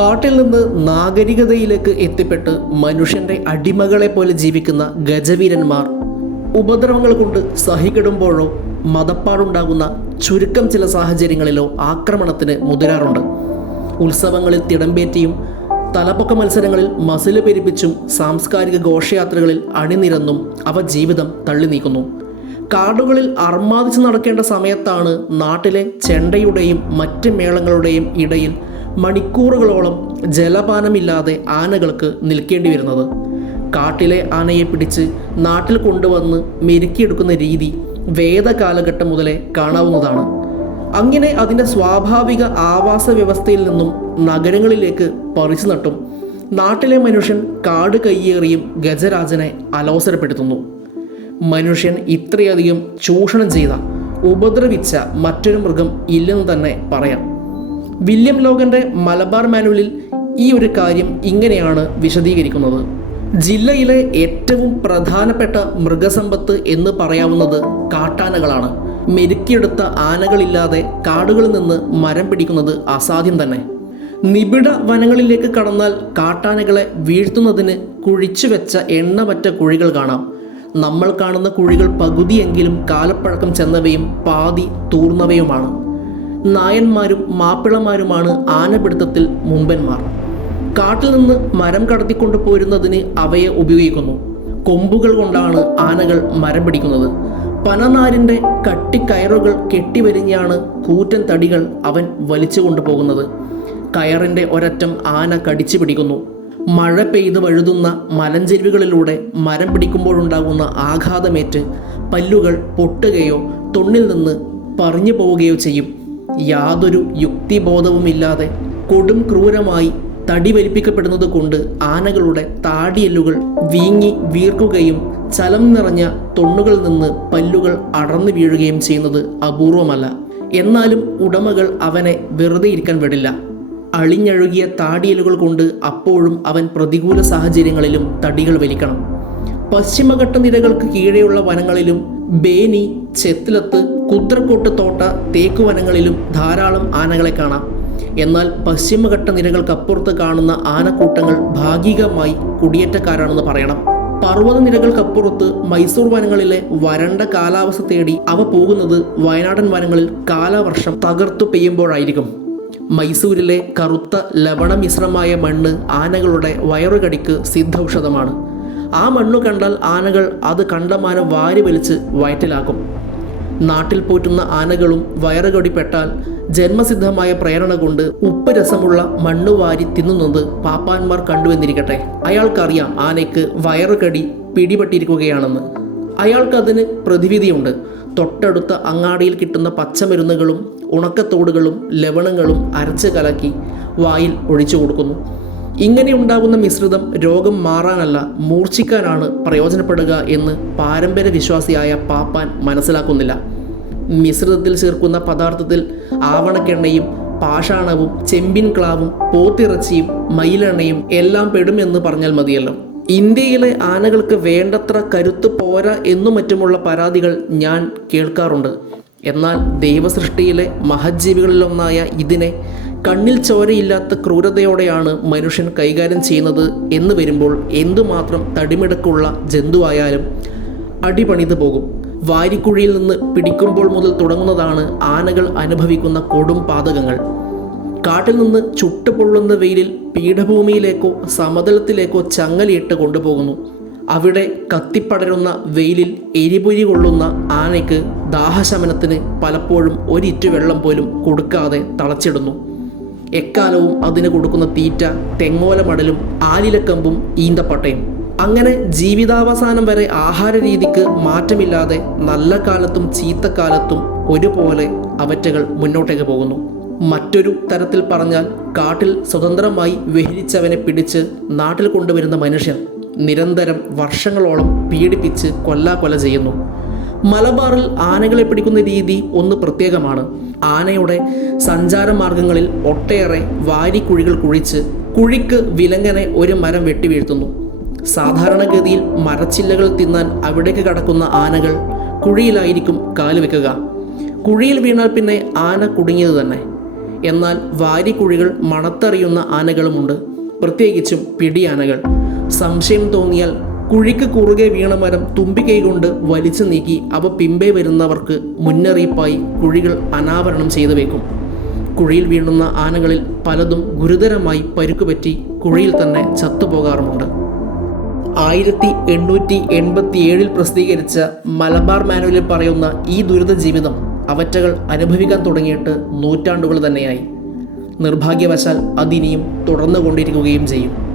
കാട്ടിൽ നിന്ന് നാഗരികതയിലേക്ക് എത്തിപ്പെട്ട് മനുഷ്യന്റെ അടിമകളെ പോലെ ജീവിക്കുന്ന ഗജവീരന്മാർ ഉപദ്രവങ്ങൾ കൊണ്ട് സഹികിടുമ്പോഴോ മതപ്പാടുണ്ടാകുന്ന ചുരുക്കം ചില സാഹചര്യങ്ങളിലോ ആക്രമണത്തിന് മുതിരാറുണ്ട്. ഉത്സവങ്ങളിൽ തിടമ്പേറ്റിയും തലപ്പൊക്ക മത്സരങ്ങളിൽ മസിൽ പെരുപ്പിച്ചും സാംസ്കാരിക ഘോഷയാത്രകളിൽ അണിനിരന്നും അവ ജീവിതം തള്ളി നീക്കുന്നു കാടുകളിൽ അർമാദിച്ച് നടക്കേണ്ട സമയത്താണ് നാട്ടിലെ ചെണ്ടയുടെയും മറ്റ് മേളങ്ങളുടെയും ഇടയിൽ മണിക്കൂറുകളോളം ജലപാനമില്ലാതെ ആനകൾക്ക് നിൽക്കേണ്ടി വരുന്നത് കാട്ടിലെ ആനയെ പിടിച്ച് നാട്ടിൽ കൊണ്ടുവന്ന് മെരുക്കിയെടുക്കുന്ന രീതി വേദകാലഘട്ടം മുതലേ കാണാവുന്നതാണ്. അങ്ങനെ അതിന്റെ സ്വാഭാവിക ആവാസ വ്യവസ്ഥയിൽ നിന്നും നഗരങ്ങളിലേക്ക് പറിച്ചു നട്ടും നാട്ടിലെ മനുഷ്യൻ കാട് കയ്യേറിയും ഗജരാജനെ അലോസരപ്പെടുത്തുന്നു. മനുഷ്യൻ ഇത്രയധികം ചൂഷണം ചെയ്ത ഉപദ്രവിച്ച മറ്റൊരു മൃഗം ഇല്ലെന്ന് തന്നെ പറയാം. വില്യം ലോഗന്റെ മലബാർ മാനുവലിൽ ഈ ഒരു കാര്യം ഇങ്ങനെയാണ് വിശദീകരിക്കുന്നത്. ജില്ലയിലെ ഏറ്റവും പ്രധാനപ്പെട്ട മൃഗസമ്പത്ത് എന്ന് പറയാവുന്നത് കാട്ടാനകളാണ്. മെരുക്കിയെടുത്ത ആനകളില്ലാതെ കാടുകളിൽ നിന്ന് മരം പിടിക്കുന്നത് അസാധ്യം തന്നെ. നിബിഡ വനങ്ങളിലേക്ക് കടന്നാൽ കാട്ടാനകളെ വീഴ്ത്തുന്നതിന് കുഴിച്ചു വെച്ച എണ്ണമറ്റ കുഴികൾ കാണാം. നമ്മൾ കാണുന്ന കുഴികൾ പകുതിയെങ്കിലും കാലപ്പഴക്കം ചെന്നവയും പാതി തൂർന്നവയുമാണ്. നായന്മാരും മാപ്പിളമാരുമാണ് ആനപിടുത്തത്തിൽ മുമ്പന്മാർ. കാട്ടിൽ നിന്ന് മരം കടത്തിക്കൊണ്ടു പോരുന്നതിന് അവയെ ഉപയോഗിക്കുന്നു. കൊമ്പുകൾ കൊണ്ടാണ് ആനകൾ മരം പിടിക്കുന്നത്. പനനാരിന്റെ കട്ടിക്കയറുകൾ കെട്ടിവരിഞ്ഞാണ് കൂറ്റൻ തടികൾ അവൻ വലിച്ചു കൊണ്ടുപോകുന്നത്. കയറിന്റെ ഒരറ്റം ആന കടിച്ചു പിടിക്കുന്നു. മഴ പെയ്ത് വഴുതുന്ന മലഞ്ചെരുവുകളിലൂടെ മരം പിടിക്കുമ്പോഴുണ്ടാകുന്ന ആഘാതമേറ്റ് പല്ലുകൾ പൊട്ടുകയോ തൊണ്ണിൽ നിന്ന് പറഞ്ഞു പോവുകയോ ചെയ്യും. യാതൊരു യുക്തിബോധവുമില്ലാതെ കൊടും ക്രൂരമായി തടി വലിപ്പിക്കപ്പെടുന്നത് കൊണ്ട് ആനകളുടെ താടിയെല്ലുകൾ വീങ്ങി വീർക്കുകയും ചലം നിറഞ്ഞ തൊണ്ണുകളിൽ നിന്ന് പല്ലുകൾ അടർന്നു വീഴുകയും ചെയ്യുന്നത് അപൂർവമല്ല. എന്നാലും ഉടമകൾ അവനെ വെറുതെ ഇരിക്കാൻ വിടില്ല. അളിഞ്ഞഴുകിയ താടിയലുകൾ കൊണ്ട് അപ്പോഴും അവൻ പ്രതികൂല സാഹചര്യങ്ങളിലും തടികൾ വലിക്കണം. പശ്ചിമഘട്ട നിരകൾക്ക് കീഴെയുള്ള വനങ്ങളിലും ബേനി ചെത്തിലത്ത് കുദ്രക്കോട്ട് തോട്ട തേക്ക് വനങ്ങളിലും ധാരാളം ആനകളെ കാണാം. എന്നാൽ പശ്ചിമഘട്ട നിരകൾക്കപ്പുറത്ത് കാണുന്ന ആനക്കൂട്ടങ്ങൾ ഭാഗികമായി കുടിയേറ്റക്കാരാണെന്ന് പറയണം. പർവത നിരകൾക്കപ്പുറത്ത് മൈസൂർ വനങ്ങളിലെ വരണ്ട കാലാവസ്ഥ തേടി അവ പോകുന്നത് വയനാടൻ വനങ്ങളിൽ കാലവർഷം തകർത്തു പെയ്യുമ്പോഴായിരിക്കും. മൈസൂരിലെ കറുത്ത ലവണമിശ്രമായ മണ്ണ് ആനകളുടെ വയറുകടിക്ക് സിദ്ധൌഷധമാണ്. ആ മണ്ണു കണ്ടാൽ ആനകൾ അത് കണ്ടമാനം വാരി വലിച്ച് വയറ്റിലാക്കും. നാട്ടിൽ പോറ്റുന്ന ആനകളും വയറുകടിപ്പെട്ടാൽ ജന്മസിദ്ധമായ പ്രേരണ കൊണ്ട് ഉപ്പ് രസമുള്ള മണ്ണ് വാരി തിന്നുന്നത് പാപ്പാന്മാർ കണ്ടുവെന്നിരിക്കട്ടെ. അയാൾക്കറിയാം ആനയ്ക്ക് വയറുകടി പിടിപെട്ടിരിക്കുകയാണെന്ന്. അയാൾക്കതിന് പ്രതിവിധിയുണ്ട്. തൊട്ടടുത്ത അങ്ങാടിയിൽ കിട്ടുന്ന പച്ചമരുന്നുകളും ഉണക്കത്തോടുകളും ലവണങ്ങളും അരച്ച് കലക്കി വായിൽ ഒഴിച്ചു കൊടുക്കുന്നു. ഇങ്ങനെ ഉണ്ടാകുന്ന മിശ്രിതം രോഗം മാറാനല്ല മൂർച്ഛിക്കാനാണ് പ്രയോജനപ്പെടുക എന്ന് പാരമ്പര്യ വിശ്വാസിയായ പാപ്പാൻ മനസ്സിലാക്കുന്നില്ല. മിശ്രിതത്തിൽ ചേർക്കുന്ന പദാർത്ഥത്തിൽ ആവണക്കെണ്ണയും പാഷാണവും ചെമ്പിൻ ക്ലാവും പോത്തിറച്ചിയും മയിലെണ്ണയും എല്ലാം പെടുമെന്ന് പറഞ്ഞാൽ മതിയല്ലോ. ഇന്ത്യയിലെ ആനകൾക്ക് വേണ്ടത്ര കരുത്ത് പോരാ എന്നു മറ്റുമുള്ള പരാതികൾ ഞാൻ കേൾക്കാറുണ്ട്. എന്നാൽ ദൈവസൃഷ്ടിയിലെ മഹജ്ജീവികളിലൊന്നായ ഇതിനെ കണ്ണിൽ ചോരയില്ലാത്ത ക്രൂരതയോടെയാണ് മനുഷ്യൻ കൈകാര്യം ചെയ്യുന്നത് എന്ന് വരുമ്പോൾ എന്തുമാത്രം തടിമിടക്കുള്ള ജന്തുവായാലും അടിപണിത് പോകും. വാരിക്കുഴിയിൽ നിന്ന് പിടിക്കുമ്പോൾ മുതൽ തുടങ്ങുന്നതാണ് ആനകൾ അനുഭവിക്കുന്ന കൊടും പാതകങ്ങൾ. കാട്ടിൽ നിന്ന് ചുട്ടുപൊള്ളുന്ന വെയിലിൽ പീഠഭൂമിയിലേക്കോ സമതലത്തിലേക്കോ ചങ്ങലിയിട്ട് കൊണ്ടുപോകുന്നു. അവിടെ കത്തിപ്പടരുന്ന വെയിലിൽ എരിപൊരി കൊള്ളുന്ന ആനയ്ക്ക് ദാഹശമനത്തിന് പലപ്പോഴും ഒരിറ്റു വെള്ളം പോലും കൊടുക്കാതെ തളച്ചിടുന്നു. എക്കാലവും അതിന് കൊടുക്കുന്ന തീറ്റ തെങ്ങോല മടലും ആലിലക്കമ്പും ഈന്തപ്പട്ടയും. അങ്ങനെ ജീവിതാവസാനം വരെ ആഹാര രീതിക്ക് മാറ്റമില്ലാതെ നല്ല കാലത്തും ചീത്തക്കാലത്തും ഒരുപോലെ അവറ്റകൾ മുന്നോട്ടേക്ക് പോകുന്നു. മറ്റൊരു തരത്തിൽ പറഞ്ഞാൽ കാട്ടിൽ സ്വതന്ത്രമായി വിഹരിച്ചവനെ പിടിച്ച് നാട്ടിൽ കൊണ്ടുവരുന്ന മനുഷ്യൻ നിരന്തരം വർഷങ്ങളോളം പീഡിപ്പിച്ച് കൊല്ലാ കൊല ചെയ്യുന്നു. മലബാറിൽ ആനകളെ പിടിക്കുന്ന രീതി ഒന്ന് പ്രത്യേകമാണ്. ആനയുടെ സഞ്ചാരമാർഗങ്ങളിൽ ഒട്ടേറെ വാരിക്കുഴികൾ കുഴിച്ച് കുഴിക്ക് വിലങ്ങനെ ഒരു മരം വെട്ടിവീഴ്ത്തുന്നു. സാധാരണഗതിയിൽ മരച്ചില്ലകൾ തിന്നാൻ അവിടേക്ക് കടക്കുന്ന ആനകൾ കുഴിയിലായിരിക്കും കാൽ വെക്കുക. കുഴിയിൽ വീണാൽ പിന്നെ ആന കുടുങ്ങിയത് തന്നെ. എന്നാൽ വാരിക്കുഴികൾ മണത്തറിയുന്ന ആനകളുമുണ്ട്. പ്രത്യേകിച്ചും പിടിയാനകൾ. സംശയം തോന്നിയാൽ കുഴിക്ക് കുറുകെ വീണ മരം തുമ്പികൈ കൊണ്ട് വലിച്ചു നീക്കി. അവ പിമ്പെ വരുന്നവർക്ക് മുന്നറിയിപ്പായി കുഴികൾ അനാവരണം ചെയ്തു വെക്കും. കുഴിയിൽ വീഴുന്ന ആനകളിൽ പലതും ഗുരുതരമായി പരുക്കുപറ്റി കുഴിയിൽ തന്നെ ചത്തുപോകാറുമുണ്ട്. ആയിരത്തി എണ്ണൂറ്റി എൺപത്തി ഏഴിൽ പ്രസിദ്ധീകരിച്ച മലബാർ മാനുവലിൽ പറയുന്ന ഈ ദുരിത ജീവിതം അവറ്റകൾ അനുഭവിക്കാൻ തുടങ്ങിയിട്ട് നൂറ്റാണ്ടുകൾ തന്നെയായി. നിർഭാഗ്യവശാൽ അതിനിയും തുടർന്നുകൊണ്ടിരിക്കുകയും ചെയ്യും.